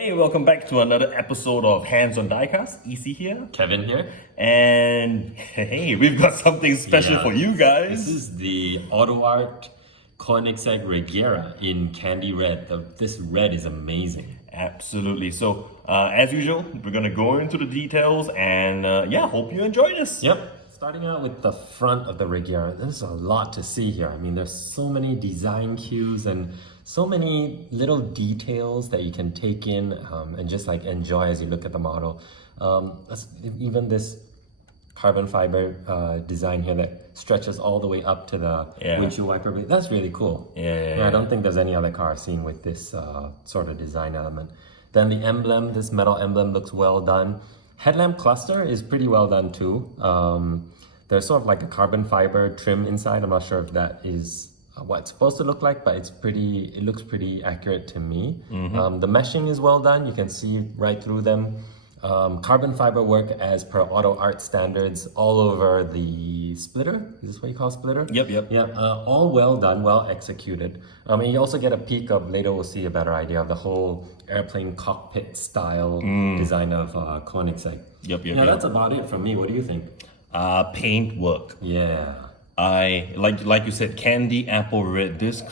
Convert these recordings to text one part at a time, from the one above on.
Hey, welcome back to another episode of Hands on Diecast. EC here. Kevin here. And hey, we've got something special for you guys. This is the Autoart Koenigsegg Regera in candy red. This red is amazing. Absolutely. So, as usual, we're going to go into the details and hope you enjoy this. Yep. Starting out with the front of the Regera, there's a lot to see here. I mean, there's so many design cues and so many little details that you can take in and just like enjoy as you look at the model. Even this carbon fiber design here that stretches all the way up to the windshield wiper blade. That's really cool. I don't think there's any other car I've seen with this sort of design element. Then the emblem, this metal emblem looks well done. Headlamp cluster is pretty well done too. There's sort of like a carbon fiber trim inside. I'm not sure if that is what it's supposed to look like, but it looks pretty accurate to me. The meshing is well done. You can see right through them. Carbon fiber work as per Autoart standards all over the splitter. Is this what you call splitter? Yep. Yeah, all well done, well executed. And you also get a peek of, later we'll see a better idea of the whole airplane cockpit style design of Koenigsegg. Yep. That's about it from me. What do you think? Paintwork. Yeah. I like you said, candy apple red. This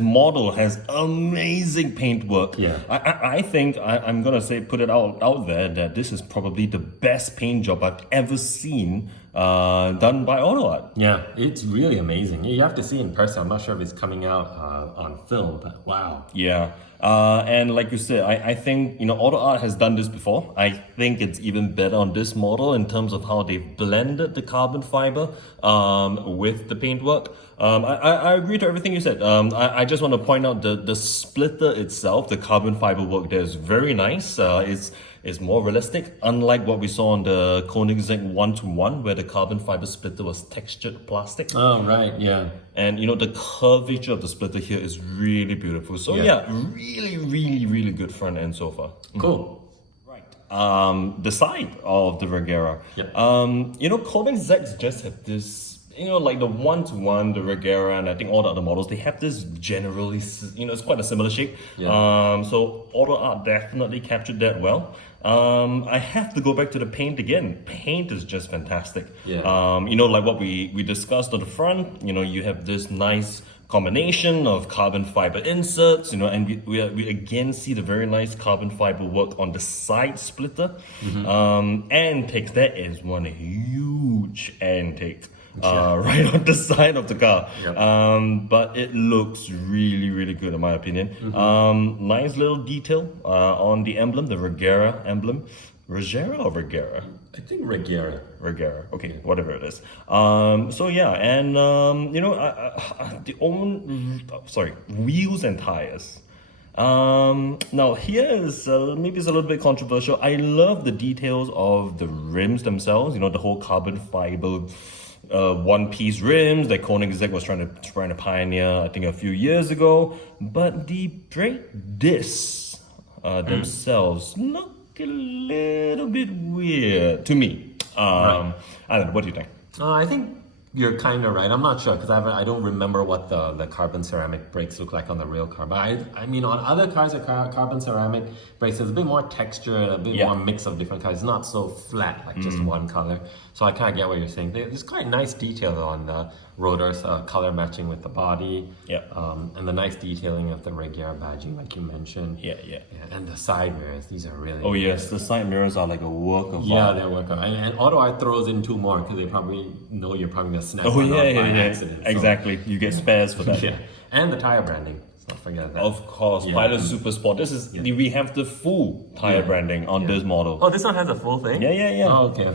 model has amazing paintwork. Yeah. I think I'm gonna put it out there that this is probably the best paint job I've ever seen done by Autoart. Yeah, it's really amazing. You have to see in person. I'm not sure if it's coming out on film, but wow. Yeah. And like you said, I think, Autoart has done this before. I think it's even better on this model in terms of how they've blended the carbon fiber with the paintwork. I agree to everything you said. I just want to point out the splitter itself, the carbon fiber work there is very nice. It's more realistic, unlike what we saw on the Koenigsegg 1-to-1, where the carbon fiber splitter was textured plastic. Oh, right, yeah. And the curvature of the splitter here is really beautiful. So really good front end so far. Cool. Right. The side of the Regera. Yep. Koenigsegg just have this, like the 1-to-1, the Regera, and I think all the other models, they have this generally, it's quite a similar shape. Yeah. So Autoart definitely captured that well. I have to go back to the paint again. Paint is just fantastic. Yeah. Like what we discussed on the front, you have this nice combination of carbon fiber inserts, and we again see the very nice carbon fiber work on the side splitter. And takes that is one huge intake. Right on the side of the car. Yep. But it looks really good in my opinion. Nice little detail on the emblem, the Regera emblem. Regera or Regera? I think Regera. Regera. Okay, whatever it is. Wheels and tires. Now here is maybe it's a little bit controversial. I love the details of the rims themselves. The whole carbon fiber one-piece rims that Koenigsegg was trying to pioneer, I think, a few years ago. But the brake discs themselves look a little bit weird to me. I don't know. What do you think? I think you're kind of right. I'm not sure because I don't remember what the carbon ceramic brakes look like on the real car. But I mean, on other cars, the carbon ceramic brakes, there's a bit more texture and a bit more mix of different colors. It's not so flat, like just one color. So I kind of get what you're saying. There's quite nice detail on the rotors, color matching with the body. And the nice detailing of the Regera badging, like you mentioned. Yeah. And the side mirrors, these are really Oh yes, the side mirrors are like a work of art. Yeah, they're work of art. And Autoart throws in two more because they probably know you're probably going to snap Oh one yeah, off by yeah. accident. So. Exactly. You get spares for that. Yeah. And the tire branding. Let's not forget that. Of course, Pilot Super Sport. This is we have the full tire branding on this model. Oh, this one has a full thing? Yeah. Oh, okay.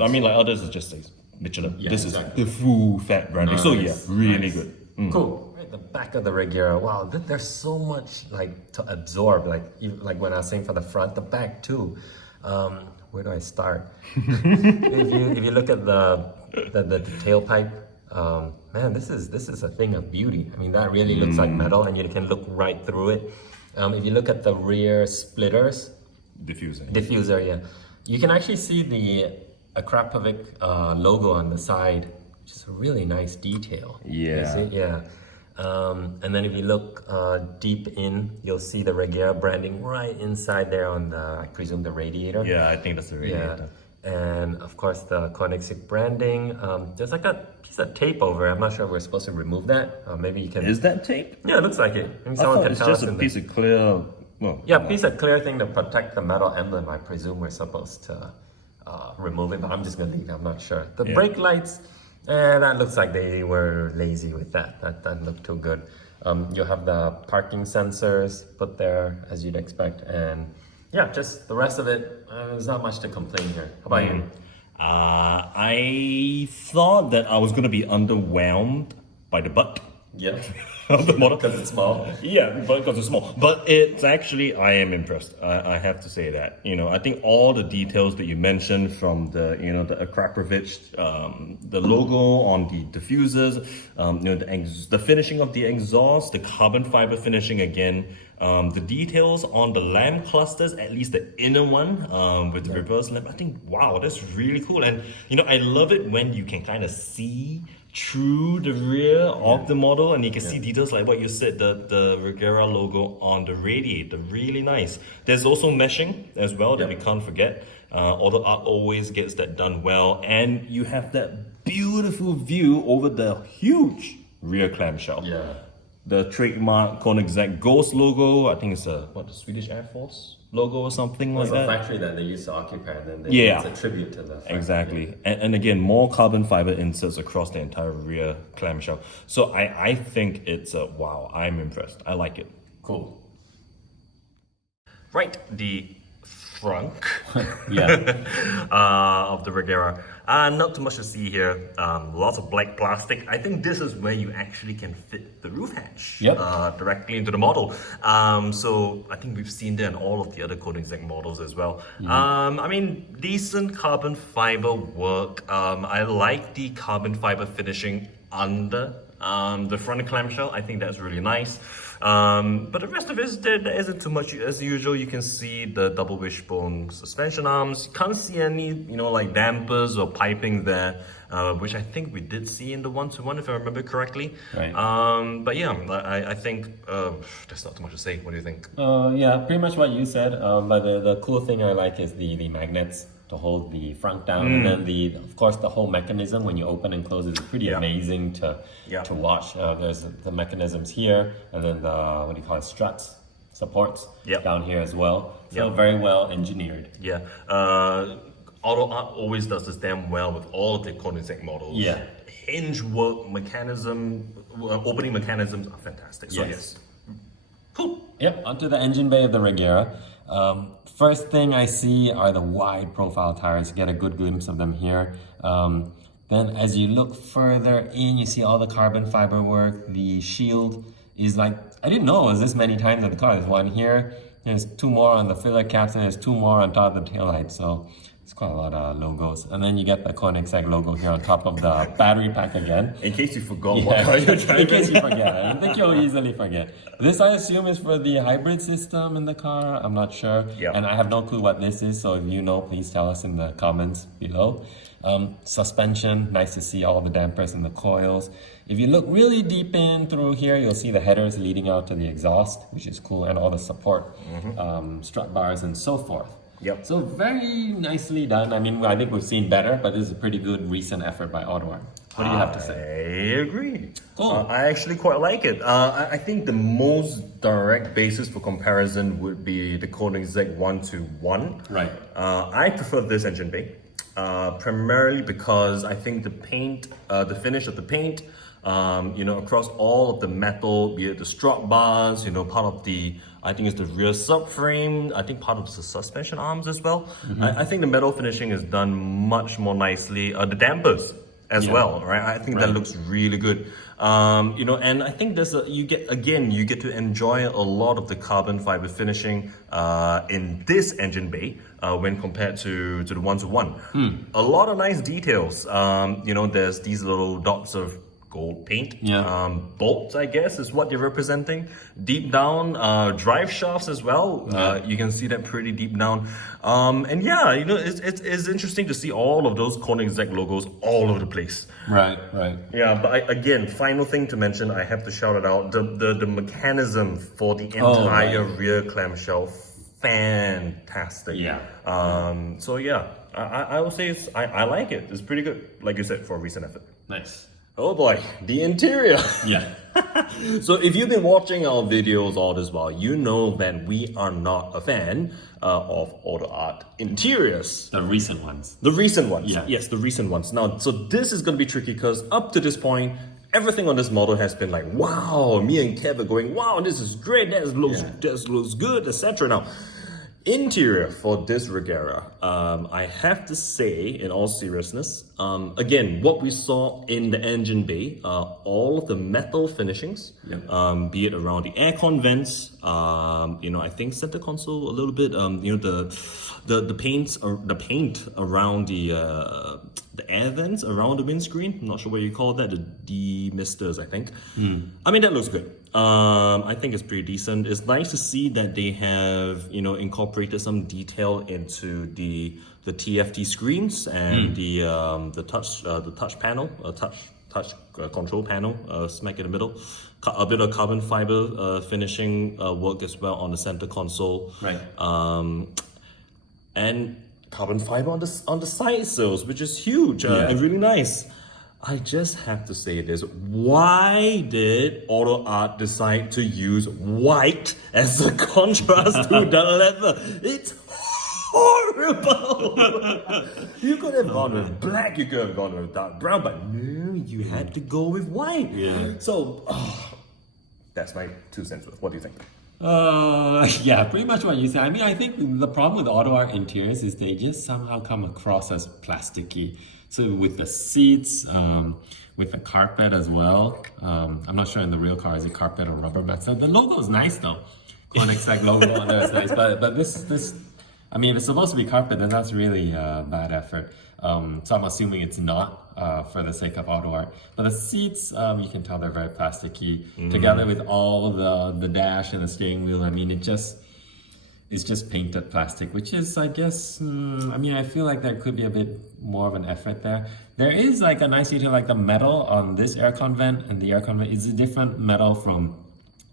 I mean, like others, it just says Michelin. This exactly. is the full fat branding. Nice, really good. Cool. Right, the back of the Regera. Wow, there's so much to absorb. Like when I was saying for the front, the back too. Where do I start? if you look at the tailpipe, man, this is a thing of beauty. I mean, that really looks like metal, and you can look right through it. If you look at the rear splitters, diffuser, yeah, you can actually see the Akrapovic logo on the side, which is a really nice detail. Yeah. You see? Yeah. And then if you look deep in, you'll see the Regera branding right inside there on the, I presume, the radiator. Yeah, I think that's the radiator. And of course the Koenigsegg branding. There's like a piece of tape over it. I'm not sure if we're supposed to remove that. Maybe you can. Is that tape? Yeah, it looks like it. Maybe I someone thought can it's tell just us a in piece of clear. Well, yeah, piece of clear thing to protect the metal emblem. I presume we're supposed to remove it, but I'm just gonna leave it. I'm not sure. The brake lights, that looks like they were lazy with that. That doesn't look too good. You have the parking sensors put there as you'd expect, and yeah, just the rest of it. There's not much to complain here. How about you? I thought that I was going to be underwhelmed by the butt Yeah, of the model. because it's small. Yeah, because it's small. But it's actually, I am impressed. I have to say that. I think all the details that you mentioned from the, the Akrapovich, the logo on the diffusers, the finishing of the exhaust, the carbon fiber finishing again, the details on the lamp clusters, at least the inner one with the reverse lamp. I think, wow, that's really cool. And, I love it when you can kind of see through the rear of the model and you can see details like what you said, the Regera logo on the radiator. Really nice. There's also meshing as well that we can't forget. Autoart always gets that done well. And you have that beautiful view over the huge rear clamshell. Yeah. The trademark Koenigsegg Ghost logo, I think it's the Swedish Air Force logo or something like It's that. a factory that they used to occupy, and then Yeah. it's a tribute to the factory. Exactly. And again, more carbon fiber inserts across the entire rear clamshell. So I think it's a wow, I'm impressed. I like it. Cool. Right, the front Yeah. of the Regera. Not too much to see here. Lots of black plastic. I think this is where you actually can fit the roof hatch directly into the model. So I think we've seen that in all of the other Koenigsegg models as well. I mean, decent carbon fiber work. I like the carbon fiber finishing under the front clamshell. I think that's really nice. But the rest of it, there isn't too much. As usual, you can see the double wishbone suspension arms. You can't see any, like dampers or piping there, which I think we did see in the 1-to-1, if I remember correctly. Right. But yeah, I think there's not too much to say. What do you think? Yeah, pretty much what you said. But the cool thing I like is the magnets to hold the front down, and then of course the whole mechanism when you open and close is pretty amazing to watch. There's the mechanisms here, and then the struts, supports down here as well. So very well engineered. Yeah. Autoart always does this damn well with all of the Koenigsegg models. Yeah. Hinge work, opening mechanisms are fantastic. So yes. Cool. Yep, onto the engine bay of the Regera. First thing I see are the wide profile tires. You get a good glimpse of them here. Then as you look further in, you see all the carbon fiber work. The shield is like, I didn't know it was this many times in the car. There's one here, there's two more on the filler caps, and there's two more on top of the taillight. So it's quite a lot of logos. And then you get the Koenigsegg logo here on top of the battery pack again. In case you forgot what car you're driving. In case you forget. I think you'll easily forget. This, I assume, is for the hybrid system in the car. I'm not sure. Yep. And I have no clue what this is, so if you know, please tell us in the comments below. Suspension, nice to see all the dampers and the coils. If you look really deep in through here, you'll see the headers leading out to the exhaust, which is cool, and all the support strut bars and so forth. Yep. So very nicely done. I mean, I think we've seen better, but this is a pretty good recent effort by Autoart. What do you have to say? I agree. Cool. I actually quite like it. I think the most direct basis for comparison would be the Koenigsegg 1-to-1. Right. I prefer this engine bay, primarily because I think the paint, the finish of the paint, across all of the metal, be it the strut bars, part of the, I think it's the rear subframe, I think part of the suspension arms as well. I think the metal finishing is done much more nicely. The dampers as well, right? I think that looks really good. And I think there's you get to enjoy a lot of the carbon fiber finishing in this engine bay when compared to the 1-to-1. A lot of nice details. There's these little dots of gold paint. Yeah. Bolts, I guess, is what they're representing. Deep down, drive shafts as well. You can see that pretty deep down. And yeah, you know, it's interesting to see all of those Koenigsegg logos all over the place. Right. Yeah, but again, final thing to mention, I have to shout it out. The mechanism for the entire rear clamshell, fantastic. Yeah. So yeah, I will say I like it. It's pretty good, like you said, for a recent effort. Nice. Oh boy, the interior. Yeah. So if you've been watching our videos all this while, you know that we are not a fan of Autoart interiors. The recent ones. The recent ones. Yeah. Yes, the recent ones. Now, so this is going to be tricky because up to this point, everything on this model has been like, wow, me and Kev are going, wow, this is great, that looks good, etc. Now, interior for this Regera, I have to say, in all seriousness, again, what we saw in the engine bay, all of the metal finishings, be it around the aircon vents, you know, I think center console a little bit, you know, the paint around the air vents around the windscreen. I'm not sure what you call that, the demisters, I think. I mean, that looks good. I think it's pretty decent. It's nice to see that they have, you know, incorporated some detail into the TFT screens and the touch panel, touch control panel, smack in the middle. A bit of carbon fiber finishing work as well on the center console. Right. And carbon fiber on the side sills, which is huge and really nice. I just have to say this. Why did Autoart decide to use white as a contrast to the leather? It's horrible. You could have gone with black, you could have gone with dark brown, but no, you had to go with white. Yeah. So, that's my 2 cents worth. What do you think? Yeah, pretty much what you said. I mean, I think the problem with Autoart interiors is they just somehow come across as plasticky. So with the seats, with the carpet as well. I'm not sure in the real car, is it carpet or rubber, but so the logo is nice though. Koenigsegg logo on there is nice, but this, I mean, if it's supposed to be carpet, then that's really bad effort. So I'm assuming it's not for the sake of Autoart. But the seats, you can tell they're very plasticky. Together with all the dash and the steering wheel, I mean, it's just painted plastic, which is, I guess, I mean, I feel like there could be a bit more of an effort there. There is like a nice detail, like the metal on this aircon vent, and the aircon vent is a different metal from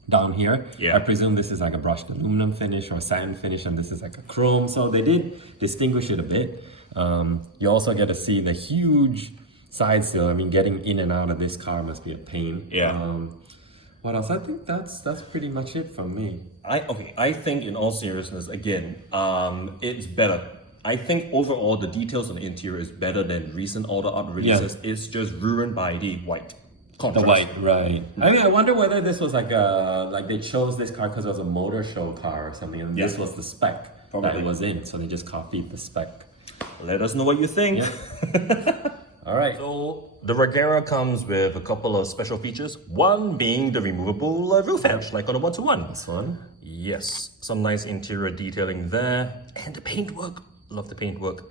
down here. Yeah. I presume this is like a brushed aluminum finish or a satin finish, and this is like a chrome. So they did distinguish it a bit. You also get to see the huge side sill. I mean, getting in and out of this car must be a pain. Yeah. What else? I think that's pretty much it from me. I think in all seriousness, again, it's better. I think overall the details on the interior is better than recent Autoart releases. Yeah. It's just ruined by the white contrast. The white, right. I mean, I wonder whether this was like they chose this car because it was a motor show car or something, and this was the spec that it was in, so they just copied the spec. Let us know what you think. Yeah. All right. So the Regera comes with a couple of special features. One being the removable roof hatch, like on the 121. This one? Yes, some nice interior detailing there, and the paintwork. Love the paintwork.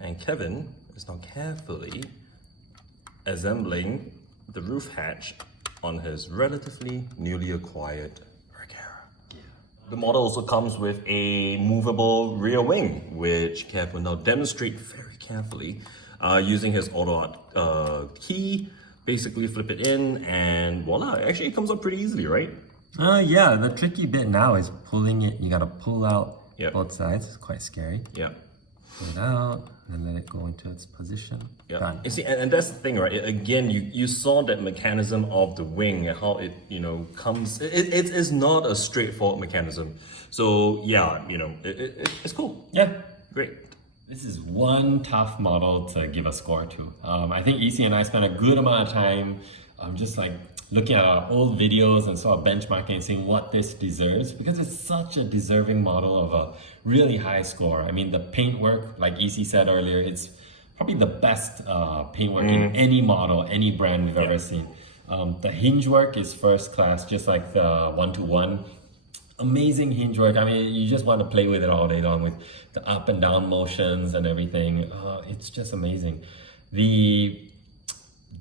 And Kevin is now carefully assembling the roof hatch on his relatively newly acquired Regera. Yeah. The model also comes with a movable rear wing, which Kev will now demonstrate very carefully. Using his Autoart key, basically flip it in and voila, actually it comes up pretty easily, right? Yeah, the tricky bit now is pulling it. You gotta pull out both sides. It's quite scary. Yeah. Pull it out and let it go into its position. Yeah. Done. You see, and that's the thing, right? Again, you saw that mechanism of the wing and how it, you know, comes. It is not a straightforward mechanism. So yeah, you know, it's cool. Yeah. Great. This is one tough model to give a score to. I think EC and I spent a good amount of time just like looking at our old videos and sort of benchmarking and seeing what this deserves, because it's such a deserving model of a really high score. I mean, the paintwork, like EC said earlier, it's probably the best paintwork in any model, any brand we've ever seen. The hinge work is first class, just like the 121. Amazing hinge work. I mean, you just want to play with it all day long with the up and down motions and everything. It's just amazing. The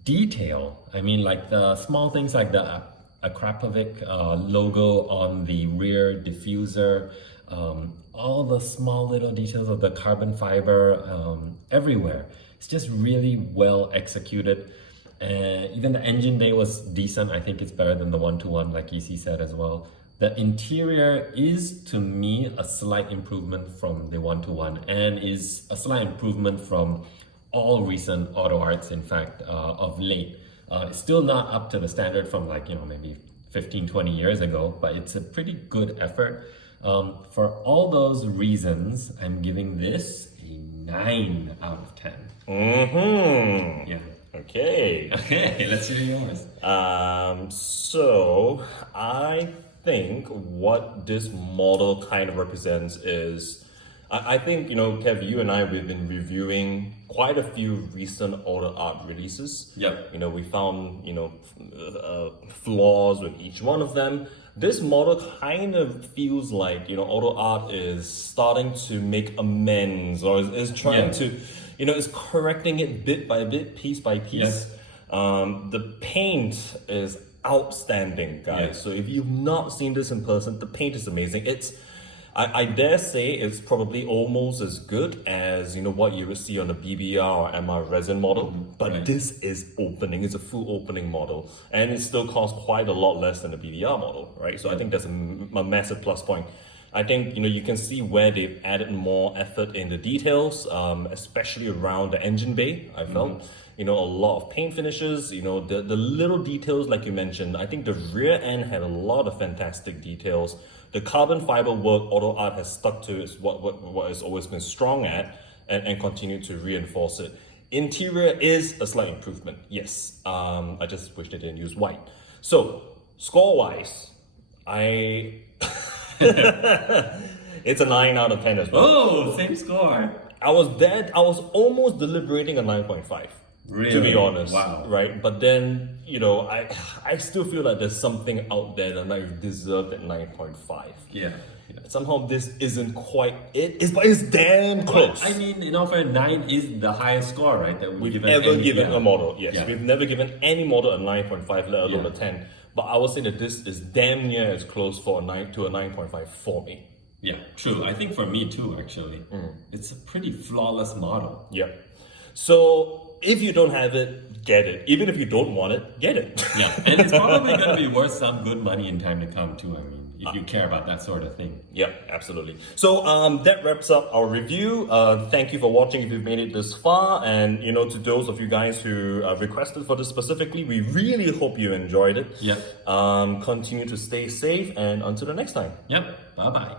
detail. I mean, like the small things like the Akrapovic logo on the rear diffuser, all the small little details of the carbon fiber everywhere. It's just really well executed. Even the engine bay was decent. I think it's better than the 1-to-1, like EC said as well. The interior is, to me, a slight improvement from the 1-to-1 and is a slight improvement from all recent Autoarts, in fact, of late. It's still not up to the standard from like, maybe 15, 20 years ago, but it's a pretty good effort. For all those reasons, I'm giving this a 9 out of 10. Mm-hmm. Yeah. Okay. Okay, let's hear yours. So I think what this model kind of represents is, I think, Kev, you and I, we've been reviewing quite a few recent Autoart releases. Yep. We found, flaws with each one of them. This model kind of feels like, Autoart is starting to make amends, or is trying to, is correcting it bit by bit, piece by piece. The paint is outstanding, guys. So if you've not seen this in person, the paint is amazing. I dare say it's probably almost as good as what you would see on a BBR or MR resin model, but this is opening. It's a full opening model, and it still costs quite a lot less than a BBR model, right? So I think that's a massive plus point. I think you can see where they've added more effort in the details, especially around the engine bay. I felt a lot of paint finishes. The little details like you mentioned. I think the rear end had a lot of fantastic details. The carbon fiber work Autoart has stuck to is what has always been strong at, and continue to reinforce it. Interior is a slight improvement, yes. I just wish they didn't use white. So score-wise, it's a 9 out of 10 as well. Oh, same score. I was almost deliberating a 9.5. Really? To be honest. Wow. Right? But then, I still feel like there's something out there that I deserve that 9.5. Yeah. Somehow this isn't quite it. It's damn close. Well, I mean, in all fairness, 9 is the highest score, right? That We've ever given a model. Yes. Yeah. We've never given any model a 9.5, let alone a 10. But I would say that this is damn near as close for a 9.5 for me. Yeah, true. I think for me too, actually. It's a pretty flawless model. Yeah. So if you don't have it, get it. Even if you don't want it, get it. Yeah, and it's probably going to be worth some good money in time to come too. I mean, if you care about that sort of thing. Yeah, absolutely. So that wraps up our review. Thank you for watching if you've made it this far. And to those of you guys who requested for this specifically, we really hope you enjoyed it. Yeah. Continue to stay safe, and until the next time. Yep. Bye-bye.